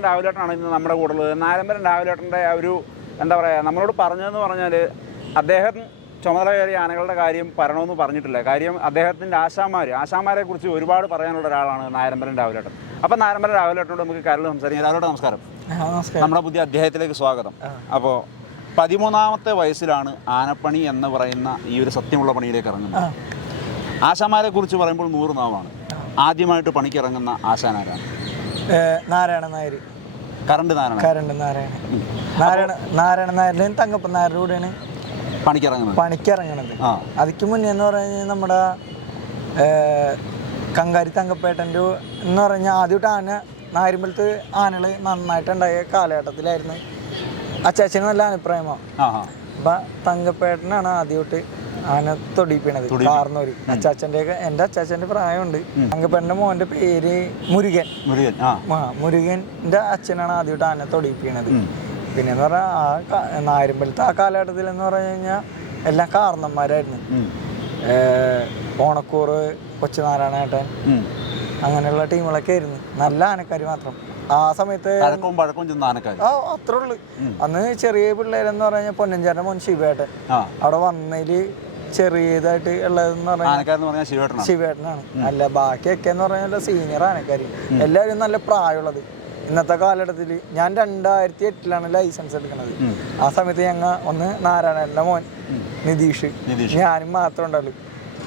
നാരമ്പലം രാവിലേട്ടനാണ് ഇന്ന് നമ്മുടെ കൂടെ ഉള്ളത് നാരമ്പരം രാവിലേട്ടന്റെ ആ ഒരു എന്താ പറയുക നമ്മളോട് പറഞ്ഞതെന്ന് പറഞ്ഞാൽ അദ്ദേഹം ചുമതല കയറിയ ആനകളുടെ കാര്യം പറയണമെന്ന് പറഞ്ഞിട്ടില്ല. കാര്യം അദ്ദേഹത്തിന്റെ ആശാമാർ ആശാമാരെ കുറിച്ച് ഒരുപാട് പറയാനുള്ള ഒരാളാണ് നാരമ്പരൻ രാവിലേട്ടൻ അപ്പം നാരമ്പരൻ രാവിലേട്ടനോട് നമുക്ക് കരൾ സംസാരിക്കാം. രാവിലോട്ട് നമസ്കാരം. നമസ്കാരം. നമ്മുടെ പുതിയ അദ്ദേഹത്തിലേക്ക് സ്വാഗതം. അപ്പോൾ പതിമൂന്നാമത്തെ വയസ്സിലാണ് ആനപ്പണി എന്ന് പറയുന്ന ഈ ഒരു സത്യമുള്ള പണിയിലേക്ക് ഇറങ്ങുന്നത്. ആശാമാരെ കുറിച്ച് പറയുമ്പോൾ നൂറ് നാവാണ്. ആദ്യമായിട്ട് പണിക്ക് ഇറങ്ങുന്ന ആശാനാരാണ് നാരായണ നായർ കറണ്ട് നാരായണ കരണ്ട് നാരായണ നാരായണ തങ്കപ്പൻ നായരുടെ കൂടെയാണ് പണിക്ക് ഇറങ്ങുന്നത് പണിക്കിറങ്ങണത് ആ. അതിക്ക് മുന്നേ എന്ന് പറഞ്ഞാൽ നമ്മുടെ കങ്കാരി തങ്കപ്പേട്ടന്റെ എന്ന് പറഞ്ഞാൽ ആദ്യമായിട്ട് ആന നായരുമ്പലത്ത് ആനകൾ നന്നായിട്ടുണ്ടായ കാലഘട്ടത്തിലായിരുന്നു. അച്ചാച്ചന് നല്ല ആ ആ അപ്പം തങ്കപ്പേട്ടനാണ് ആദ്യമായിട്ട് ആന തൊടിപ്പിണത് കാർന്നൂര്. അച്ചാച്ചന്റെ എന്റെ അച്ചാച്ചന്റെ പ്രായമുണ്ട്. അങ്കപ്പന്റെ മോന്റെ പേര് മുരുകൻ. മുരുകൻ ആ. മുരുകന്റെ അച്ഛനാണ് ആദ്യമായിട്ട് ആന തൊടിപ്പിണത് പിന്നെ എന്ന് പറഞ്ഞാൽ ആ നായരുമ്പലത്തെ ആ കാലഘട്ടത്തിൽ എന്ന് പറഞ്ഞു കഴിഞ്ഞാൽ എല്ലാം കാർന്നന്മാരായിരുന്നു. ഓണക്കൂറ് കൊച്ചുനാരായണേട്ടൻ. അങ്ങനെയുള്ള ടീമുകളൊക്കെ ആയിരുന്നു. നല്ല ആനക്കാർ മാത്രം. ആ സമയത്ത് ആ അത്രേ ഉള്ളു. അന്ന് ചെറിയ പിള്ളേരെന്ന് പറഞ്ഞാൽ പൊന്നഞ്ചാരുടെ മോൻ ശിവേട്ടൻ. അവിടെ വന്നതിൽ ചെറിയതായിട്ട് ഉള്ളതെന്ന് പറഞ്ഞാൽ ശിവേട്ടനാണ്. അല്ല ബാക്കിയൊക്കെ എന്ന് പറഞ്ഞാൽ സീനിയർ ആനക്കാർ എല്ലാവരും നല്ല പ്രായമുള്ളത്. ഇന്നത്തെ കാലഘട്ടത്തിൽ ഞാൻ രണ്ടായിരത്തി എട്ടിലാണ് ലൈസൻസ് എടുക്കുന്നത് ആ സമയത്ത് ഞങ്ങൾ ഒന്ന് നാരായണന്റെ മോൻ നിതീഷ്. ഞാനും മാത്രം ഉണ്ടാവുള്ളൂ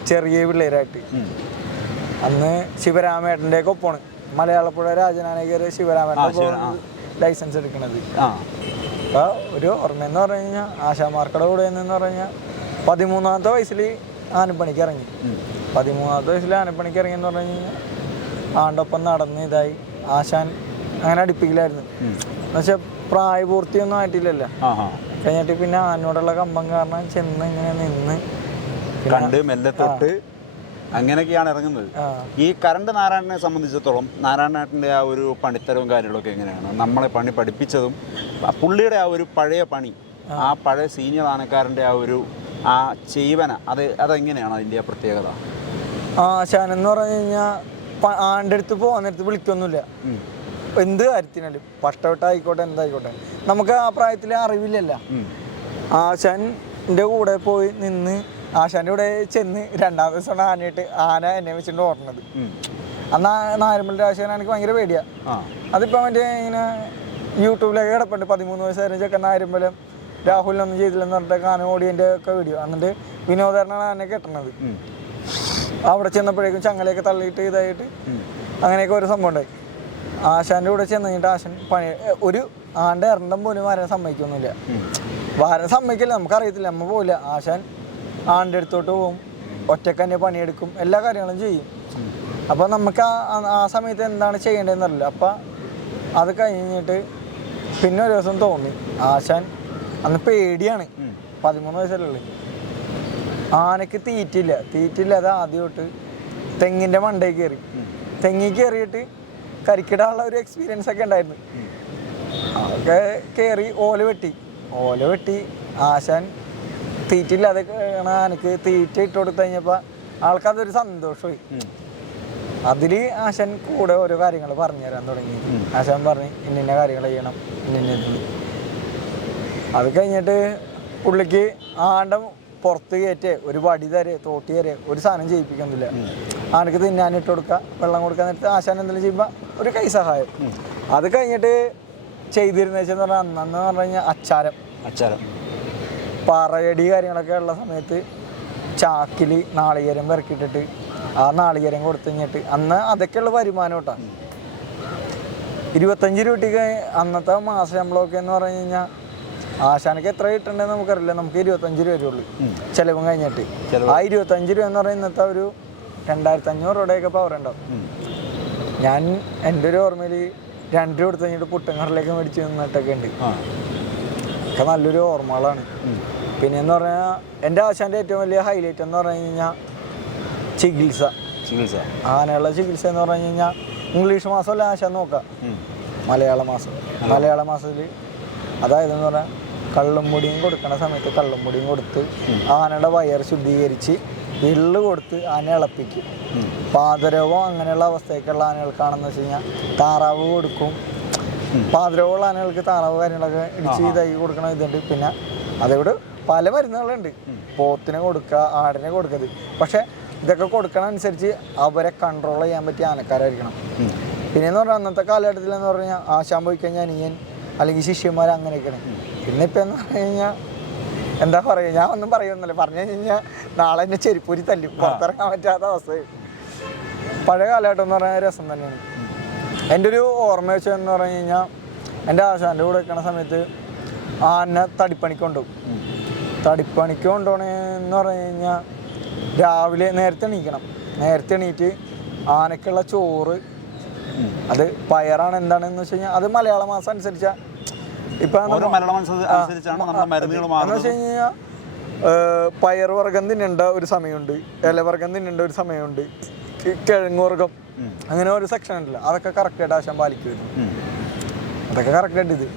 ചെറിയ പിള്ളേരായിട്ട്. അന്ന് ശിവരാമേട്ടന്റെ ഒക്കെ ഒപ്പമാണ് മലയാളപ്പുഴ രാജനാനകര് ശിവരാമേട്ടന്റെ ലൈസൻസ് എടുക്കുന്നത് ഒരു ഒരു ഓർമ്മയെന്ന് പറഞ്ഞു കഴിഞ്ഞാൽ ആശാമാർക്കടെ കൂടെ എന്ന് പറഞ്ഞാൽ പതിമൂന്നാമത്തെ വയസ്സിൽ ആനപ്പണിക്ക് ഇറങ്ങി. പതിമൂന്നാമത്തെ വയസ്സിൽ ആനപ്പണിക്ക് ഇറങ്ങി എന്ന് പറഞ്ഞു കഴിഞ്ഞാൽ ആണ്ടൊപ്പം നടന്ന് ഇതായി. ആശാൻ അങ്ങനെ അടുപ്പിക്കലായിരുന്നു. എന്നുവെച്ചാൽ പ്രായപൂർത്തിയൊന്നും ആയിട്ടില്ലല്ലോ. കഴിഞ്ഞിട്ട് പിന്നെ ആനോടുള്ള കമ്പം കാരണം ചെന്ന് ഇങ്ങനെ നിന്ന് കണ്ട് മെല്ലെ തൊട്ട് അങ്ങനെയൊക്കെയാണ് ഇറങ്ങുന്നത്. ഈ കറണ്ട് നാരായണനെ സംബന്ധിച്ചിടത്തോളം നാരായണേട്ടന്റെ ആ ഒരു പണിത്തരവും കാര്യങ്ങളൊക്കെ എങ്ങനെയാണ്? നമ്മളെ പണി പഠിപ്പിച്ചതും പുള്ളിയുടെ ആ ഒരു പഴയ പണി ആ. പഴയ സീനിയർ ആനക്കാരന്റെ ആ ഒരു ആ ചെയ്വന അത് അതെങ്ങനെയാണ് അതിന്റെ ആ പ്രത്യേകത? ആശാൻ എന്ന് പറഞ്ഞു കഴിഞ്ഞാൽ ആന്റെ അടുത്ത് നേരത്ത് വിളിക്കൊന്നുമില്ല. എന്ത് കാര്യത്തിനാലും. പഷ്ടവട്ടായിക്കോട്ടെ എന്തായിക്കോട്ടെ. നമുക്ക് ആ പ്രായത്തിൽ അറിവില്ലല്ലോ. ആശാൻ ആശാന്റെ കൂടെ പോയി നിന്ന് ആശാന്റെ കൂടെ ചെന്ന് രണ്ടാം ദിവസമാണ് ആനയിട്ട് ആന എന്നെ വെച്ചിട്ട് ഓടണത്. അന്ന് ആ നായരമ്പലിന്റെ ആശാൻ എനിക്ക് ഭയങ്കര പേടിയാണ് അതിപ്പോൾ മറ്റേ ഇങ്ങനെ യൂട്യൂബിലൊക്കെ കിടപ്പുണ്ട്. പതിമൂന്ന് വയസ്സായിരുന്നു ചെക്കൻ നായരമ്പലം. രാഹുലിനൊന്നും ചെയ്തില്ലെന്ന് പറഞ്ഞിട്ട് ആന ഓടിയന്റെ ഒക്കെ വീഡിയോ എന്നിട്ട് വിനോദരനാണ് എന്നെ കെട്ടണത്. അവിടെ ചെന്നപ്പോഴേക്കും ചങ്ങലയൊക്കെ തള്ളിയിട്ട് ഇതായിട്ട്. അങ്ങനെയൊക്കെ ഒരു സംഭവം ഉണ്ടായി. ആശാന്റെ കൂടെ ചെന്ന് കഴിഞ്ഞിട്ട് ആശാൻ പണി ഒരു ആണ്ട് എറണ്ടം പോലും വരാൻ സമ്മതിക്കൊന്നുമില്ല. വാരം സമ്മതിക്കില്ല. നമുക്കറിയത്തില്ല. നമ്മ പോവില്ല. ആശാൻ ആണ്ട് അടുത്തോട്ട് പോകും ഒറ്റയ്ക്ക് തന്നെ പണിയെടുക്കും. എല്ലാ കാര്യങ്ങളും ചെയ്യും. അപ്പോൾ നമുക്ക് ആ ആ- ആ സമയത്ത് എന്താണ് ചെയ്യേണ്ടതെന്നറിയില്ല അപ്പം അത് കഴിഞ്ഞിട്ട് പിന്നെ ഒരു ദിവസം തോന്നി. ആശാൻ അന്ന് പേടിയാണ്. പതിമൂന്ന് വയസ്സല്ലേ ആനക്ക് തീറ്റില്ല. തീറ്റില്ല അത് ആദ്യം തൊട്ട് തെങ്ങിന്റെ മണ്ടയിൽ കയറി. തെങ്ങി കയറിയിട്ട് കരിക്കിടാനുള്ള ഒരു എക്സ്പീരിയൻസ് ഒക്കെ ഉണ്ടായിരുന്നു. അതൊക്കെ കയറി ഓല വെട്ടി. ഓല വെട്ടി ആശാൻ തീറ്റില്ലാതെ ആനക്ക് തീറ്റ ഇട്ട് കൊടുത്തു കഴിഞ്ഞപ്പോൾ ആൾക്കതൊരു സന്തോഷമായി. അതിൽ അതിൽ ആശാൻ കൂടെ ഓരോ കാര്യങ്ങൾ പറഞ്ഞു തരാൻ തുടങ്ങി. ആശാൻ പറഞ്ഞു ഇന്ന കാര്യങ്ങൾ ചെയ്യണം. ഇന്ന അത് കഴിഞ്ഞിട്ട് പുള്ളിക്ക് ആണ്ട പുറത്ത് കയറ്റേ ഒരു വടി തരെ തോട്ടി തരെ ഒരു സാധനം ചെയ്യിപ്പിക്കുന്നില്ല. ആനക്ക് തിന്നാനിട്ട് കൊടുക്കുക വെള്ളം കൊടുക്കാൻ നേരത്തെ ആശാൻ എന്തെങ്കിലും ചെയ്യുമ്പോൾ ഒരു കൈ സഹായം. അത് കഴിഞ്ഞിട്ട് ചെയ്തിരുന്ന വെച്ചെന്ന് പറഞ്ഞാൽ അന്നെന്ന് പറഞ്ഞു കഴിഞ്ഞാൽ അച്ചാരം. അച്ചാരം. പറയടി കാര്യങ്ങളൊക്കെ ഉള്ള സമയത്ത് ചാക്കിൽ നാളികേരം പെറുക്കിയിട്ടിട്ട് ആ നാളികേരം കൊടുത്തു കഴിഞ്ഞിട്ട് അന്ന് അതൊക്കെയുള്ള വരുമാനം കേട്ടോ. ഇരുപത്തഞ്ച് രൂപയ്ക്ക് അന്നത്തെ മാസ ശമ്പളമൊക്കെ എന്ന് പറഞ്ഞു കഴിഞ്ഞാൽ ആശാനക്ക് എത്ര കിട്ടണ്ടെന്ന് നമുക്കറിയില്ല. നമുക്ക് ഇരുപത്തഞ്ച് രൂപ വരുള്ളൂ ചിലവും കഴിഞ്ഞിട്ട്. ആ ഇരുപത്തഞ്ച് രൂപ എന്ന് പറയുന്ന ഇന്നത്തെ ഒരു രണ്ടായിരത്തി അഞ്ഞൂറ് രൂപയൊക്കെ പവർ ഉണ്ടാവും ഞാൻ എന്റെ ഒരു ഓർമ്മയിൽ രണ്ട് രൂപ കൊടുത്ത് കഴിഞ്ഞിട്ട് പുട്ടങ്ങറിലേക്ക് മേടിച്ച് നിന്നിട്ടൊക്കെ ഉണ്ട്. ഒക്കെ നല്ലൊരു ഓർമ്മകളാണ്. പിന്നെ എന്ന് പറഞ്ഞാൽ എന്റെ ആശാന്റെ ഏറ്റവും വലിയ ഹൈലൈറ്റ് എന്ന് പറഞ്ഞു കഴിഞ്ഞാൽ ചികിത്സ. ചികിത്സ. ആനയുള്ള ചികിത്സ എന്ന് പറഞ്ഞു കഴിഞ്ഞാൽ ഇംഗ്ലീഷ് മാസമല്ല ആശാൻ നോക്കാം. മലയാള മാസം. മലയാള മാസത്തിൽ അതായത് എന്ന് പറഞ്ഞാൽ കള്ളും പൊടിയും കൊടുക്കണ സമയത്ത് കള്ളും പൊടിയും കൊടുത്ത് ആനയുടെ വയർ ശുദ്ധീകരിച്ച് എള്ള് കൊടുത്ത് ആന ഇളപ്പിക്കും. പാതരവോ അങ്ങനെയുള്ള അവസ്ഥയൊക്കെയുള്ള ആനകൾക്കാണെന്ന് വെച്ച് കഴിഞ്ഞാൽ താറാവ് കൊടുക്കും. പാതരവുള്ള ആനകൾക്ക് താറാവ് കാര്യങ്ങളൊക്കെ ഇടിച്ച് ഇതാക്കി കൊടുക്കണ ഇതുണ്ട്. പിന്നെ അതോട് പല മരുന്നുകളുണ്ട്. പോത്തിനെ കൊടുക്കുക ആടിനെ കൊടുക്കരുത് പക്ഷെ ഇതൊക്കെ കൊടുക്കണ അനുസരിച്ച് അവരെ കൺട്രോൾ ചെയ്യാൻ പറ്റിയ ആനക്കാരായിരിക്കണം. പിന്നെ എന്ന് പറഞ്ഞാൽ അന്നത്തെ കാലഘട്ടത്തിൽ എന്ന് പറഞ്ഞാൽ ആശാൻ പോയി കഴിഞ്ഞാൽ അനിയൻ അല്ലെങ്കിൽ ശിഷ്യന്മാർ അങ്ങനെയൊക്കെയാണ്. പിന്നെ ഇപ്പം എന്ന് പറഞ്ഞു കഴിഞ്ഞാൽ എന്താ പറയുക ഞാൻ ഒന്നും പറയുന്നില്ല. പറഞ്ഞു കഴിഞ്ഞാൽ നാളെ എന്നെ ചെരുപ്പൂരി തല്ലി. പുറത്തിറങ്ങാൻ പറ്റാത്ത അവസ്ഥയായി പഴയ കാലഘട്ടം എന്ന് പറഞ്ഞാൽ രസം തന്നെയാണ്. എന്റെ ഒരു ഓർമ്മ വെച്ചതെന്ന് പറഞ്ഞു കഴിഞ്ഞാൽ എന്റെ ആശാന്റെ കൂടെ നിൽക്കുന്ന സമയത്ത് ആന തടിപ്പണിക്ക് കൊണ്ടുപോകും. തടിപ്പണിക്ക് കൊണ്ടുപോകണമെന്ന് പറഞ്ഞു കഴിഞ്ഞാൽ രാവിലെ നേരത്തെ എണീക്കണം. നേരത്തെ എണീറ്റ് ആനക്കുള്ള ചോറ് അത് പയറാണ് എന്താണെന്ന് വെച്ച് കഴിഞ്ഞാൽ അത് മലയാള മാസം അനുസരിച്ച ഇപ്പം ഓരോ അനുസരിച്ചാണ് നമ്മുടെ മരുന്നുകൾ എന്ന് മാറുന്നത്. വെച്ച് പയർ വർഗം തിന്നേണ്ട ഒരു സമയമുണ്ട്. ഇലവർഗം തിന്നേണ്ട ഒരു സമയമുണ്ട്. കിഴങ്ങുവർഗം കിഴങ്ങ് വർഗം അങ്ങനെ ഒരു സെക്ഷൻ ഉണ്ടല്ലോ. അതൊക്കെ കറക്റ്റായിട്ട് ആശാൻ പാലിക്കുമായിരുന്നു. അതൊക്കെ കറക്റ്റായിട്ട് ഇത്.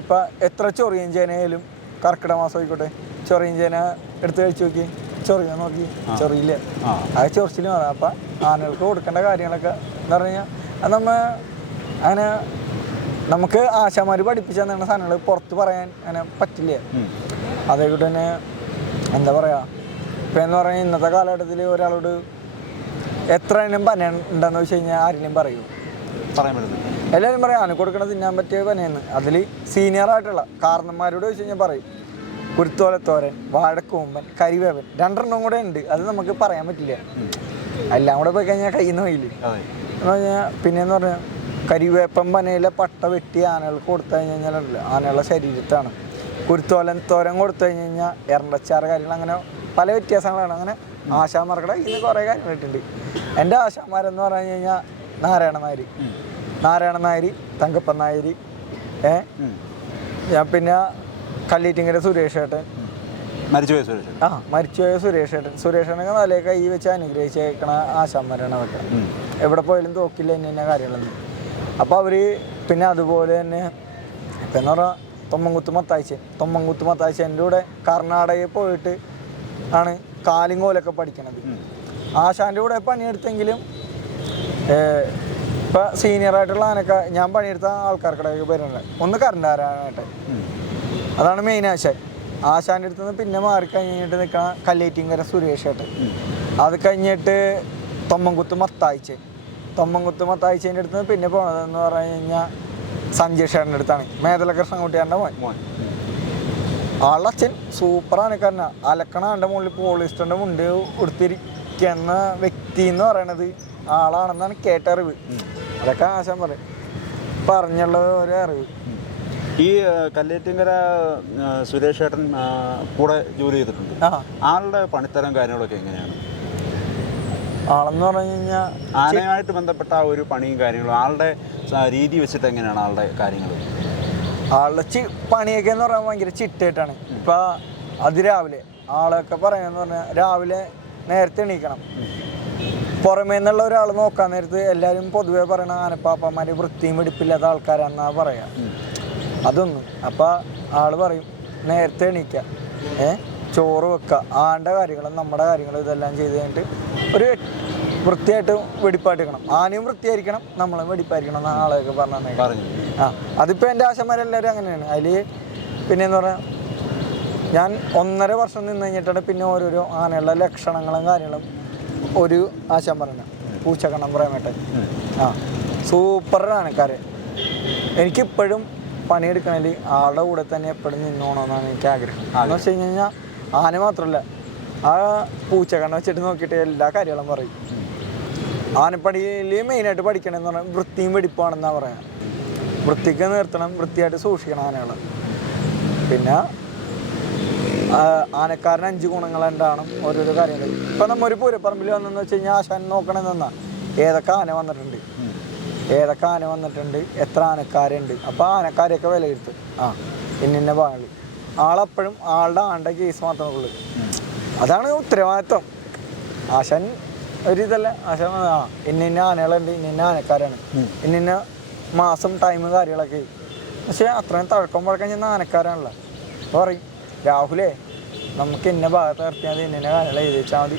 ഇപ്പൊ എത്ര ചൊറിയും ചേനയായാലും കർക്കിട മാസം ആയിക്കോട്ടെ? ചൊറിയും ചേന എടുത്ത് കഴിച്ചു നോക്കി. ചൊറിയ നോക്കി. ചൊറിയില്ല. അത് ചൊറിച്ചിൽ മാറാം അപ്പം ആനകൾക്ക് കൊടുക്കേണ്ട കാര്യങ്ങളൊക്കെ എന്ന് പറഞ്ഞു കഴിഞ്ഞാൽ അത് നമ്മ അങ്ങനെ നമുക്ക് ആശാമാർ പഠിപ്പിച്ചു തന്ന സാധനങ്ങൾ പുറത്ത് പറയാൻ അങ്ങനെ പറ്റില്ല. അതേക്കൂട്ട് തന്നെ എന്താ പറയാ ഇപ്പം എന്ന് പറഞ്ഞാൽ ഇന്നത്തെ കാലഘട്ടത്തിൽ ഒരാളോട് എത്ര എണ്ണം പന ഉണ്ടെന്ന് വെച്ച് കഴിഞ്ഞാൽ ആരെങ്കിലും പറയൂ. എല്ലാവരും പറയും ആന കൊടുക്കണ തിന്നാൻ പറ്റിയ പനയെന്ന് അതിൽ സീനിയർ ആയിട്ടുള്ള കാരണന്മാരോട് വെച്ച് കഴിഞ്ഞാൽ പറയും കുരുത്തോലത്തോരൻ വാഴക്കൂമ്പൻ കരിവേവൻ രണ്ടെണ്ണം കൂടെ ഉണ്ട്. അത് നമുക്ക് പറയാൻ പറ്റില്ല. എല്ലാം കൂടെ പോയി കഴിഞ്ഞാൽ കയ്യിൽ നിന്ന് പോയില്ലേ എന്ന് പറഞ്ഞാൽ പറഞ്ഞാൽ കരിവേപ്പൻ പനയിലെ പട്ട വെട്ടി ആനകൾക്ക് കൊടുത്തു കഴിഞ്ഞ് കഴിഞ്ഞാൽ ആനകളുടെ ശരീരത്താണ്. കുരുത്തോലൻ തോരൻ കൊടുത്തു കഴിഞ്ഞ് കഴിഞ്ഞാൽ എറണ്ടച്ചാറ് കാര്യങ്ങൾ അങ്ങനെ പല വ്യത്യാസങ്ങളാണ്. അങ്ങനെ ആശാമാർക്കടെ ഇന്ന് കുറേ കാര്യങ്ങൾ കിട്ടിയിട്ടുണ്ട്. എന്റെ ആശാമാരെന്ന് പറഞ്ഞു കഴിഞ്ഞാൽ നാരായണ നായർ. നാരായണ നായർ തങ്കപ്പൻ നായർ ഏ? ഞാൻ പിന്നെ കല്ലീറ്റിങ്കര സുരേഷ് ഏട്ടൻ. മരിച്ചുപോയ സുരേഷ് ആ മരിച്ചുപോയ സുരേഷ് ഏട്ടൻ. സുരേഷ് ഏട്ടനൊക്കെ നല്ല കൈ വെച്ച് അനുഗ്രഹിച്ചേക്കണ ആശാന്മാരാണ് അതൊക്കെ എവിടെ പോയാലും തോക്കില്ല എന്നെ ഇന്ന കാര്യങ്ങളൊന്നും. അപ്പോൾ അവർ പിന്നെ അതുപോലെ തന്നെ ഇപ്പം എന്ന് പറഞ്ഞാൽ തൊമ്മൻകുത്ത് മത്താഴ്ചൻ തൊമ്മൻകുത്ത് മത്താഴ്ചന്റെ കൂടെ കർണാടകയിൽ പോയിട്ട് ആണ് കാലിങ്കോലൊക്കെ പഠിക്കണത്. ആശാന്റെ കൂടെ പണിയെടുത്തെങ്കിലും ഇപ്പം സീനിയറായിട്ടുള്ള ആനൊക്കെ ഞാൻ പണിയെടുത്ത ആൾക്കാർക്കിടയ്ക്ക് വരുന്നത് ഒന്ന് കറണ്ടാരാനായിട്ട് അതാണ് മെയിൻ ആശാൻ. ആശാന്റെ അടുത്ത് നിന്ന് പിന്നെ മാറി കഴിഞ്ഞിട്ട് നിൽക്കണ കല്ലേറ്റിങ്കര സുരേഷ് ഏട്ടൻ. അത് കഴിഞ്ഞിട്ട് തൊമ്മൻകുത്ത് മത്തായിച്ചൻ. തൊമ്മൻകുത്ത് മത്തായിച്ചേന്റെ അടുത്ത് നിന്ന് പിന്നെ പോണതെന്ന് പറഞ്ഞു കഴിഞ്ഞാൽ സഞ്ജയ് ഷേറിന്റെ അടുത്താണ്. മേതല കൃഷ്ണൻകുട്ടിയാന്റെ മോൻ. മോൻ. ആളച്ഛൻ സൂപ്പറാണ് കാരണം. അലക്കണ ആന്റെ മുകളിൽ പോളിസ്റ്ററിന്റെ മുണ്ട് ഉടുത്തിരിക്കുന്ന വ്യക്തി എന്ന് പറയണത് ആളാണെന്നാണ് കേട്ടറിവ്. അതൊക്കെ ആശാൻ പറയും. പറഞ്ഞുള്ള ഒരു അറിവ്. ഈ കല്ലേറ്റിങ്കര സുരേഷ് ഏട്ടൻ കൂടെ ജോലി ചെയ്തിട്ടുണ്ട്. ആളുടെ പണിത്തരം കാര്യങ്ങളൊക്കെ എങ്ങനെയാണ്? ആളെന്ന് പറഞ്ഞു കഴിഞ്ഞാൽ ആനയുമായിട്ട് ബന്ധപ്പെട്ട ആ ഒരു പണിയും കാര്യങ്ങളും ആളുടെ രീതി വെച്ചിട്ട് എങ്ങനെയാണ് ആളുടെ കാര്യങ്ങൾ? ആളുടെ ചി പണിയൊക്കെ എന്ന് പറയാൻ ഭയങ്കര ചിട്ടായിട്ടാണ് ഇപ്പൊ അതിരാവിലെ ആളൊക്കെ പറയാന്ന് പറഞ്ഞാൽ രാവിലെ നേരത്തെ എണീക്കണം. പുറമേ നിന്നുള്ള ഒരാൾ നോക്കാൻ നേരത്ത് എല്ലാവരും പൊതുവെ പറയണ ആനപ്പാപ്പന്മാര് വൃത്തിയും വെടിപ്പില്ലാത്ത ആൾക്കാരാന്നാ പറയാ. അതൊന്നും. അപ്പൊ ആൾ പറയും നേരത്തെ എണീക്ക. ഏ? ചോറ് വെക്കുക. ആന്റെ കാര്യങ്ങളും നമ്മുടെ കാര്യങ്ങളും ഇതെല്ലാം ചെയ്ത് കഴിഞ്ഞിട്ട് ഒരു വൃത്തിയായിട്ട് വെടിപ്പായിട്ടിരിക്കണം ആനയും വൃത്തിയായിരിക്കണം നമ്മളും വെടിപ്പായിരിക്കണം എന്നാണ് ആളെയൊക്കെ പറഞ്ഞു ആ അതിപ്പോൾ എന്റെ ആശന്മാരെല്ലാവരും അങ്ങനെയാണ്. അതിൽ പിന്നെന്ന് പറഞ്ഞാൽ ഞാൻ ഒന്നര വർഷം നിന്ന് കഴിഞ്ഞിട്ടാണ് പിന്നെ ഓരോരോ ആനകളുടെ ലക്ഷണങ്ങളും കാര്യങ്ങളും ഒരു ആശാൻ പറഞ്ഞു പൂച്ചക്കണ്ണം പറയാമട്ടെ ആ സൂപ്പർ ആനക്കാര്. എനിക്കിപ്പോഴും പണിയെടുക്കണമെങ്കിൽ ആളുടെ കൂടെ തന്നെ എപ്പോഴും നിന്നോണമെന്നാണ് എനിക്ക് ആഗ്രഹം. എന്ന് വെച്ച് കഴിഞ്ഞ് കഴിഞ്ഞാൽ ആന മാത്രമല്ല ആ പൂച്ചക്കണ്ണ വെച്ചിട്ട് നോക്കിയിട്ട് എല്ലാ കാര്യങ്ങളും പറയും. ആനപ്പടിയിൽ മെയിനായിട്ട് പഠിക്കണമെന്ന് പറഞ്ഞാൽ വൃത്തിയും വെടിപ്പാണെന്നാ പറയാം. വൃത്തിക്ക് നിർത്തണം വൃത്തിയായിട്ട് സൂക്ഷിക്കണം ആനകളെ. പിന്നെ ആനക്കാരൻ അഞ്ച് ഗുണങ്ങൾ എന്താണ് ഓരോരോ കാര്യങ്ങൾ. ഇപ്പം നമ്മ ഒരു പൂരപ്പറമ്പിൽ വന്നെന്ന് വെച്ച് കഴിഞ്ഞാൽ ആശാൻ നോക്കണമെന്നാ ഏതൊക്കെ ആന വന്നിട്ടുണ്ട്? ഏതൊക്കെ ആന വന്നിട്ടുണ്ട്? എത്ര ആനക്കാരുണ്ട്? അപ്പോൾ ആനക്കാരെയൊക്കെ വിലയിരുത്തും. ആ ഇന്ന ഭാഗങ്ങൾ. ആളെപ്പോഴും ആളുടെ ആളുടെ കേസ് മാത്രമേ ഉള്ളൂ. അതാണ് ഉത്തരവാദിത്വം. ആശൻ ഒരു ഇതല്ല ആശാൻ ആ ഇന്ന ഇന്ന ആനകളുണ്ട് ഇന്ന ഇന്ന ആനക്കാരാണ്. ഇന്ന ഇന്ന മാസം ടൈം കാര്യങ്ങളൊക്കെ. പക്ഷേ അത്രയും തഴക്കം പഴക്കം ചെന്ന ആനക്കാരാണല്ലോ. അപ്പോൾ പറയും രാഹുലേ നമുക്ക് ഇന്ന ഭാഗത്ത് നിർത്തിയാൽ മതി ഇന്ന ഇന്ന കാര്യങ്ങൾ എഴുതി വെച്ചാൽ മതി.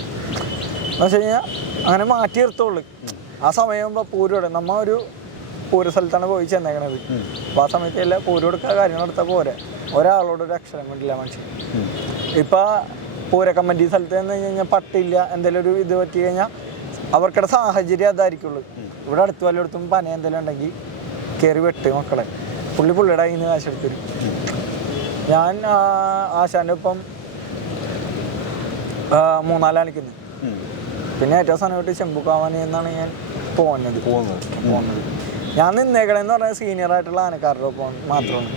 എന്ന് വെച്ച് കഴിഞ്ഞാൽ അങ്ങനെ മാറ്റി നിർത്തുള്ളൂ. ആ സമയമാകുമ്പോൾ പൂരോടെ നമ്മ ഒരു പൂര സ്ഥലത്താണ് പോയി ചെന്നേക്കണത്. അപ്പോൾ ആ സമയത്ത് എല്ലാ പൂരം കൊടുക്കുക കാര്യങ്ങൾ എടുത്താൽ പോരെ. ഒരാളോട് ഒരു അക്ഷരം വേണ്ടില്ല മനുഷ്യൻ. ഇപ്പൊ പൂര കമ്മിറ്റി സ്ഥലത്ത് നിന്ന് കഴിഞ്ഞാൽ പട്ടില്ല എന്തെങ്കിലും ഒരു ഇത് പറ്റി കഴിഞ്ഞാൽ അവർക്കുടെ സാഹചര്യം അതായിരിക്കുള്ളൂ. ഇവിടെ അടുത്ത് വല്ലയിടത്തും പന എന്തെങ്കിലും ഉണ്ടെങ്കിൽ കയറി വെട്ട് മക്കളെ. പുള്ളി പുള്ളിയുടെ കയ്യിൽ നിന്ന് കാശെടുത്തരും ഞാൻ ആ, ആശാന്റെ ഒപ്പം മൂന്നാലാണ് നിൽക്കുന്നത് പിന്നെ ഏറ്റവും സമയത്ത് ചെമ്പുക്കാവാനി എന്നാണ് ഞാൻ പോകുന്നത് പോകുന്നത് പോകുന്നത് ഞാൻ നിന്നേക്കണെന്ന് പറഞ്ഞാൽ സീനിയർ ആയിട്ടുള്ള ആനക്കാരുടെ ഒപ്പം മാത്രമാണ്.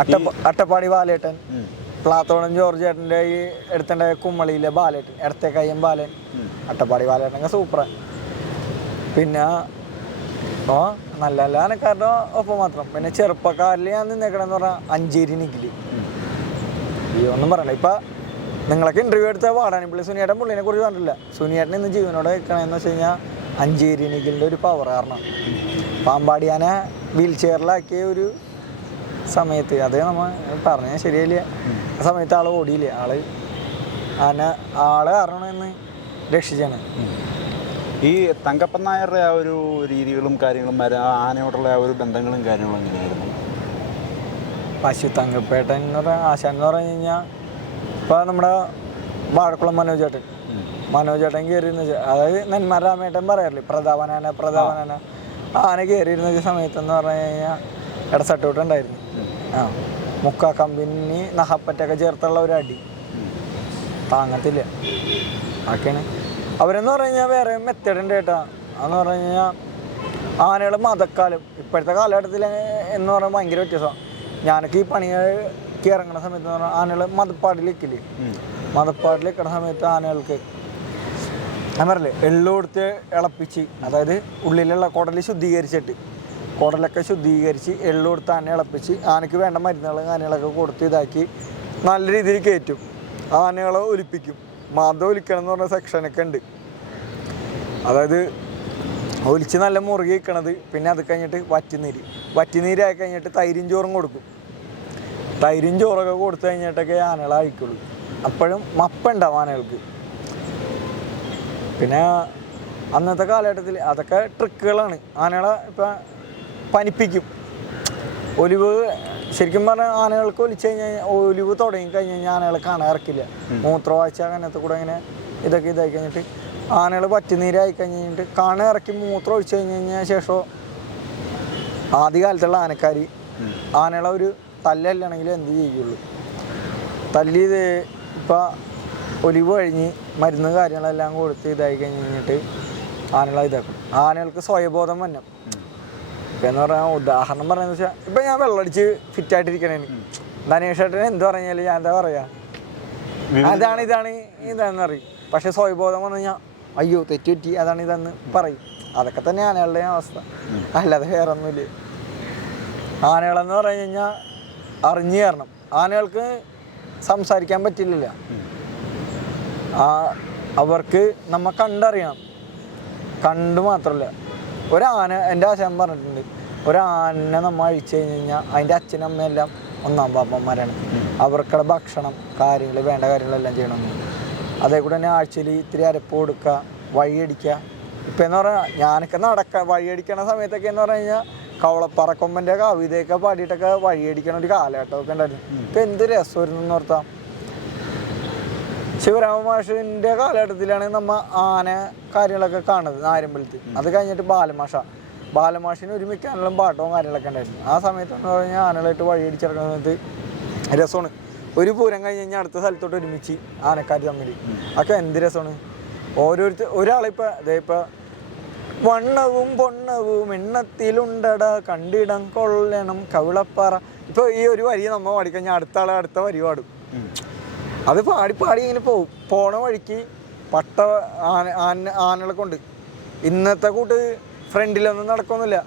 അട്ടപ്പ അട്ടപ്പാടി ബാലേട്ടൻ പ്ലാത്തോളം ജോർജ് ചേട്ടന്റെ ഈ എടുത്തേണ്ട കുമ്മളിയിലെ ബാലേട്ടൻ ഇടത്തെ കയ്യം ബാലൻ അട്ടപ്പാടി ബാലേട്ടനൊക്കെ സൂപ്പറാണ് പിന്നെ ഓ നല്ല നല്ല ആനക്കാരുടെ ഒപ്പം മാത്രം. പിന്നെ ചെറുപ്പക്കാരിൽ ഞാൻ നിന്നേക്കണെന്ന് പറഞ്ഞാൽ അഞ്ചേരി നിഖിൽ. ഈ ഒന്നും പറയണ്ട. ഇപ്പം നിങ്ങളൊക്കെ ഇന്റർവ്യൂ എടുത്ത പുള്ളി സുനിയേട്ടൻ പുള്ളിനെ കുറിച്ച് പറഞ്ഞിട്ടില്ല. സുനിയേട്ടൻ ഇന്ന് ജീവനോടെ നിൽക്കണമെന്ന് വെച്ച് കഴിഞ്ഞാൽ അഞ്ചേരി നിഖിലിന്റെ ഒരു പവർ കാരണം പാമ്പാടിയാനെ വീൽ ചെയറിലാക്കിയ ഒരു സമയത്ത്. അത് നമ്മ പറഞ്ഞാൽ ശരിയല്ല? ആ സമയത്ത് ആൾ ഓടിയില്ല? ആൾ ആന ആൾ അറിയണമെന്ന് രക്ഷിച്ചാണ്. ഈ തങ്കപ്പൻ നായരുടെ ആ ഒരു രീതികളും കാര്യങ്ങളും ആനയോടുള്ള ആ ഒരു ബന്ധങ്ങളും കാര്യങ്ങളും എങ്ങനെയായിരുന്നു? പശു തങ്കപ്പേട്ടൻ എന്ന് പറഞ്ഞ ആശ എന്ന് പറഞ്ഞു കഴിഞ്ഞാൽ ഇപ്പൊ നമ്മുടെ വാഴക്കുളം മനോജേട്ടൻ മനോജേട്ടൻ കയറി അതായത് നെന്മാരാമേട്ടൻ പറയാറില്ലേ? പ്രതാപനാന പ്രതാപനാന. ആന കയറിയിരുന്ന സമയത്ത് എന്ന് പറഞ്ഞു കഴിഞ്ഞാൽ ഇടസട്ടോട്ടുണ്ടായിരുന്നു ആ മുക്കാ കമ്പിനി നഹപ്പറ്റൊക്കെ ചേർത്തുള്ള ഒരു അടി. താങ്ങത്തില്ല. അതൊക്കെയാണ്. അവരെന്ന് പറഞ്ഞു കഴിഞ്ഞാൽ വേറെ മെത്തേഡ് ഉണ്ട് കേട്ടാ. അതെന്ന് പറഞ്ഞു കഴിഞ്ഞാൽ ആനകൾ മതക്കാലം. ഇപ്പോഴത്തെ കാലഘട്ടത്തിൽ എന്ന് പറഞ്ഞാൽ ഭയങ്കര വ്യത്യാസമാണ് ഞാനൊക്കെ ഈ പണിക്ക് ഇറങ്ങുന്ന സമയത്ത് എന്ന് പറഞ്ഞാൽ ആനകൾ മതപ്പാടിൽ നിൽക്കില്ലേ മതപ്പാടിൽ നിൽക്കുന്ന സമയത്ത് ആനകൾക്ക് ഞാൻ എള്ളു കൊടുത്ത് ഇളപ്പിച്ച് അതായത് ഉള്ളിലുള്ള കുടൽ ശുദ്ധീകരിച്ചിട്ട് കുടലൊക്കെ ശുദ്ധീകരിച്ച് എള്ളു കൊടുത്ത് ആന ഇളപ്പിച്ച് ആനയ്ക്ക് വേണ്ട മരുന്നുകളും ആനകളൊക്കെ കൊടുത്ത് ഇതാക്കി നല്ല രീതിയിൽ കയറ്റും. ആനകളെ ഒലിപ്പിക്കും. മതം ഒലിക്കണം എന്ന് പറഞ്ഞ സെക്ഷനൊക്കെ ഉണ്ട്. അതായത് ഒലിച്ച് നല്ല മുറുകി നിൽക്കണത് പിന്നെ അത് കഴിഞ്ഞിട്ട് വറ്റിനീര്. വറ്റുനീരായി കഴിഞ്ഞിട്ട് തൈരും ചോറും കൊടുക്കും. തൈരും ചോറൊക്കെ കൊടുത്തു കഴിഞ്ഞിട്ടൊക്കെ ആനകളെ അഴിക്കുള്ളൂ അപ്പോഴും മപ്പുണ്ടാവും ആനകൾക്ക്. പിന്നെ അന്നത്തെ കാലഘട്ടത്തിൽ അതൊക്കെ ട്രിക്കുകളാണ്. ആനകളെ ഇപ്പം പനിപ്പിക്കും. ഒലിവ് ശരിക്കും പറഞ്ഞാൽ ആനകൾക്ക് ഒലിച്ചു കഴിഞ്ഞാൽ ഒലിവ് തുടങ്ങി കഴിഞ്ഞ് കഴിഞ്ഞാൽ ആനകളെ കാണാൻ ഇറക്കില്ല. മൂത്രവാഴ്ച അങ്ങനത്തെ കൂടെ ഇങ്ങനെ ഇതൊക്കെ ഇതായി കഴിഞ്ഞിട്ട് ആനകൾ പറ്റുനീരായി കഴിഞ്ഞ് കഴിഞ്ഞിട്ട് കാണാൻ ഇറക്കി മൂത്രം ഒഴിച്ചു കഴിഞ്ഞ് കഴിഞ്ഞാൽ ശേഷം ആദ്യകാലത്തുള്ള ആനക്കാർ ആനകളെ ഒരു തല്ലല്ലാണെങ്കിൽ എന്ത് ചെയ്യുള്ളൂ. തല്ലിയത് ഇപ്പം ഒലിവ് കഴിഞ്ഞ് മരുന്ന് കാര്യങ്ങളെല്ലാം കൊടുത്ത് ഇതായി കഴിഞ്ഞ് കഴിഞ്ഞിട്ട് ആനകളെ ഇതാക്കും. ആനകൾക്ക് സ്വയബോധം വന്നം. ഇപ്പം എന്ന് പറഞ്ഞാൽ ഉദാഹരണം പറയുന്നത് വെച്ചാൽ ഇപ്പം ഞാൻ വെള്ളമടിച്ച് ഫിറ്റായിട്ടിരിക്കണേന് ധനേഷേട്ടന് എന്ത് പറഞ്ഞാൽ ഞാൻ എന്താ പറയാ? അതാണ് ഇതാണ് ഇതാന്ന് പറയും. പക്ഷെ സ്വയബോധം വന്നു കഴിഞ്ഞാൽ അയ്യോ തെറ്റ് പറ്റി അതാണ് ഇതെന്ന് പറയും. അതൊക്കെ തന്നെ ആനകളുടെ അവസ്ഥ. അല്ലാതെ വേറെ ഒന്നുമില്ല ആനകളെന്ന് പറഞ്ഞു കഴിഞ്ഞാൽ അറിഞ്ഞു കയറണം ആനകൾക്ക് സംസാരിക്കാൻ പറ്റില്ലല്ലോ. ആ അവർക്ക് നമ്മ കണ്ടറിയണം. കണ്ട് മാത്രമല്ല ഒരാന എന്റെ ആശയം പറഞ്ഞിട്ടുണ്ട്. ഒരാനെ നമ്മൾ അഴിച്ചു കഴിഞ്ഞ് കഴിഞ്ഞാൽ അതിന്റെ അച്ഛനും അമ്മയെല്ലാം ഒന്നാം പാപ്പന്മാരാണ്. അവർക്കുള്ള ഭക്ഷണം കാര്യങ്ങൾ വേണ്ട കാര്യങ്ങളെല്ലാം ചെയ്യണമെന്ന് അതേ കൂടെ തന്നെ ആഴ്ചയിൽ ഇത്തിരി അരപ്പ് കൊടുക്കുക വഴിയടിക്കുക ഇപ്പം എന്ന് പറഞ്ഞാൽ ഞാനൊക്കെ നടക്ക വഴിയടിക്കണ സമയത്തൊക്കെ എന്ന് പറഞ്ഞു കഴിഞ്ഞാൽ കവളപ്പറക്കൊമ്പന്റെ കവിതയൊക്കെ പാടിയിട്ടൊക്കെ വഴിയടിക്കണ ഒരു കാലഘട്ടമൊക്കെ ഉണ്ടായിരുന്നു. ഇപ്പം എന്ത് രസമായിരുന്നു എന്ന് ഓർത്താം. ശിവരാമ മാഷിന്റെ കാലഘട്ടത്തിലാണ് നമ്മ ആന കാര്യങ്ങളൊക്കെ കാണുന്നത് നാരമ്പലത്ത് അത് കഴിഞ്ഞിട്ട് ബാലമാഷ. ബാലമാഷിന് ഒരുമിക്കാനുള്ള പാട്ടവും കാര്യങ്ങളൊക്കെ ഉണ്ടായിരുന്നു. ആ സമയത്ത് എന്ന് പറഞ്ഞാൽ ആനകളായിട്ട് വഴിയടിച്ചിറങ്ങുന്ന സമയത്ത് രസമാണ്. ഒരു പൂരം കഴിഞ്ഞ് കഴിഞ്ഞാൽ അടുത്ത സ്ഥലത്തോട്ട് ഒരുമിച്ച് ആനക്കാർ തമ്മിൽ അതൊക്കെ എന്ത് രസമാണ്. ഓരോരുത്തർ ഒരാളിപ്പോൾ അതേ ഇപ്പൊ വണ്ണവും പൊണ്ണവും എണ്ണത്തിലുണ്ടട കണ്ടിടം കൊള്ളണം കവിളപ്പാറ. ഇപ്പോൾ ഈ ഒരു വരി നമ്മ പാടിക്കഴിഞ്ഞാൽ അടുത്ത ആളെ അടുത്ത വരി പാടും. അത് പാടി പാടി ഇങ്ങനെ പോകും പോണ വഴിക്ക് പട്ട ആന ആന ആനകളെ കൊണ്ട് ഇന്നത്തെ കൂട്ട് ഫ്രണ്ടിലൊന്നും നടക്കൊന്നുമില്ല.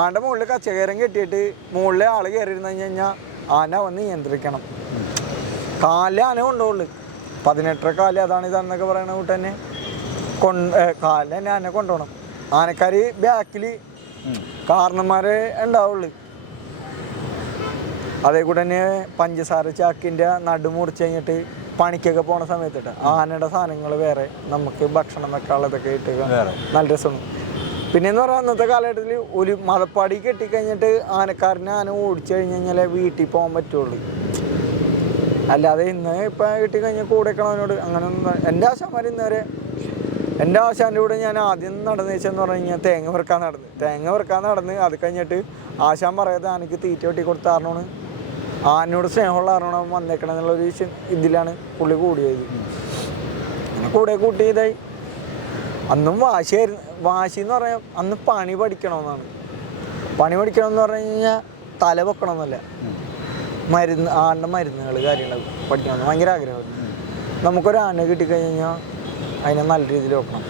ആന്റെ മുകളിൽ കച്ചകേരം കെട്ടിയിട്ട് മുകളിലെ ആൾ കയറിയിരുന്ന് കഴിഞ്ഞ് കഴിഞ്ഞാൽ ആന വന്ന് നിയന്ത്രിക്കണം. കാൽ ആന കൊണ്ടുപോകുള്ളു പതിനെട്ടര കാൽ അതാണ് ഇതാണെന്നൊക്കെ പറയണ കൂട്ട് തന്നെ കൊണ്ട് കാലിൽ തന്നെ ആന കൊണ്ടുപോകണം. ആനക്കാർ ബാക്കിൽ കാരണന്മാരെ ഉണ്ടാവുള്ളു. അതേ കൂടെ തന്നെ പഞ്ചസാര ചാക്കിന്റെ നടുമുറിച്ച് കഴിഞ്ഞിട്ട് പണിക്കൊക്കെ പോണ സമയത്തിട്ട് ആനയുടെ സാധനങ്ങൾ വേറെ നമുക്ക് ഭക്ഷണം വെക്കാനുള്ളതൊക്കെ ഇട്ട് നല്ല രസമാണ്. പിന്നെ എന്ന് പറഞ്ഞാൽ അന്നത്തെ കാലഘട്ടത്തിൽ ഒരു മലപ്പാടി കെട്ടിക്കഴിഞ്ഞിട്ട് ആനക്കാരനെ ആന ഓടിച്ചു കഴിഞ്ഞ് കഴിഞ്ഞാലേ വീട്ടിൽ പോകാൻ പറ്റുള്ളൂ. അല്ലാതെ ഇന്ന് ഇപ്പം കിട്ടിക്കഴിഞ്ഞാൽ കൂടെ നിൽക്കണവനോട് അങ്ങനെ ഒന്നും എന്റെ ആശാന്മാർ ഇന്ന് വരെ എന്റെ ആശാന്റെ കൂടെ ഞാൻ ആദ്യം നടന്നു വെച്ചെന്ന് പറഞ്ഞു കഴിഞ്ഞാൽ തേങ്ങ പെറുക്കാൻ നടന്ന്. തേങ്ങ പെറുക്കാൻ നടന്ന് അത് കഴിഞ്ഞിട്ട് ആശാൻ പറയാതെ ആനയ്ക്ക് തീറ്റ വെട്ടി കൊടുത്ത ആനയോട് സ്നേഹമുള്ള കാരണം വന്നേക്കണം എന്നുള്ളൊരു ഇതിലാണ് പുള്ളി കൂടിയത്. കൂടെ കൂട്ടി ഇതായി അന്നും വാശിയായിരുന്നു. വാശി എന്ന് പറഞ്ഞാൽ അന്ന് പണി പഠിക്കണമെന്നാണ്. പണി പഠിക്കണം എന്ന് പറഞ്ഞു കഴിഞ്ഞാൽ തല വെക്കണമെന്നല്ല. മരുന്ന് ആളുടെ മരുന്നുകൾ കാര്യങ്ങൾ പഠിക്കണമെന്ന് ഭയങ്കര ആഗ്രഹമായിരുന്നു. നമുക്കൊരു ആന കിട്ടിക്കഴിഞ്ഞാൽ അതിനെ നല്ല രീതിയിൽ വെക്കണം.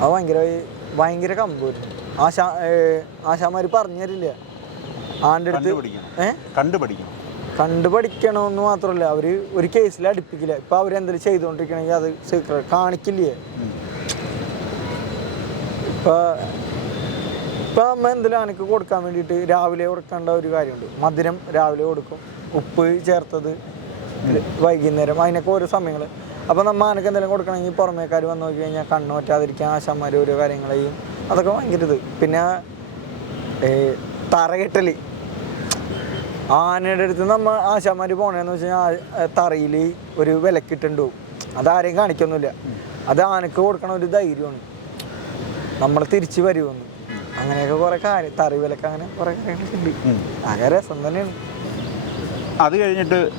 അത് ഭയങ്കര ഭയങ്കര കമ്പായിരുന്നു ആശാ ആശാമാർ പറഞ്ഞു തരില്ല. ആന്റെ അടുത്ത് കണ്ടുപിടിക്കണം. ഏ? കണ്ടുപഠിക്കണം കണ്ടു പഠിക്കണമെന്ന് മാത്രമല്ല അവർ ഒരു കേസിൽ അടുപ്പിക്കില്ല. ഇപ്പൊ അവരെന്തെങ്കിലും ചെയ്തോണ്ടിരിക്കണെങ്കിൽ അത് സീക്രട്ട് കാണിക്കില്ലേ? ഇപ്പൊ ഇപ്പൊ അമ്മ എന്തെങ്കിലും ആനക്ക് കൊടുക്കാൻ വേണ്ടിട്ട് രാവിലെ കൊടുക്കേണ്ട ഒരു കാര്യമുണ്ട്. മധുരം രാവിലെ കൊടുക്കും. ഉപ്പ് ചേർത്തത് വൈകുന്നേരം അതിനൊക്കെ ഓരോ സമയങ്ങൾ അപ്പോൾ നമ്മ ആനക്ക് എന്തെങ്കിലും കൊടുക്കണമെങ്കിൽ പുറമേക്കാർ വന്ന് നോക്കി കഴിഞ്ഞാൽ കണ്ണ് പറ്റാതിരിക്കാൻ ആശാന്മാർ ഓരോ കാര്യങ്ങളെയും അതൊക്കെ ഭയങ്കര ഇത്. പിന്നെ തറകെട്ടൽ. തറകെട്ടൽ ആനയുടെ അടുത്ത് നമ്മ ആശാമാര് പോണേന്ന് വെച്ച് കഴിഞ്ഞാൽ തറയിൽ ഒരു വിലക്കിട്ടുണ്ടോ. അതാരെയും കാണിക്കൊന്നുമില്ല. അത് ആനക്ക് കൊടുക്കണ ഒരു ധൈര്യമാണ്. നമ്മൾ തിരിച്ചു വരുമെന്ന് അങ്ങനെയൊക്കെ കുറെ കാര്യം തറി വിലക്ക് അങ്ങനെ കുറെ കാര്യങ്ങളൊക്കെ ഉണ്ട്. ആകെ രസം തന്നെയാണ്. അത് കഴിഞ്ഞിട്ട്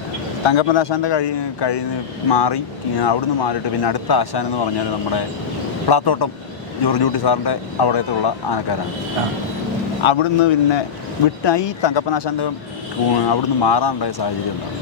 തങ്കപ്പൻ ആശാന്റെ കഴി കഴിഞ്ഞ് മാറി അവിടുന്ന് മാറിയിട്ട് പിന്നെ അടുത്ത ആശാൻ എന്ന് പറഞ്ഞാൽ നമ്മുടെ പ്ലാത്തോട്ടം ജോർജ് കുട്ടി സാറിന്റെ അവിടത്തുള്ള ആനക്കാരാണ്. അവിടുന്ന് പിന്നെ വിട്ട ഈ തങ്കപ്പൻ അവിടുന്ന് മാറാനുണ്ടായ സാഹചര്യം എന്താണ്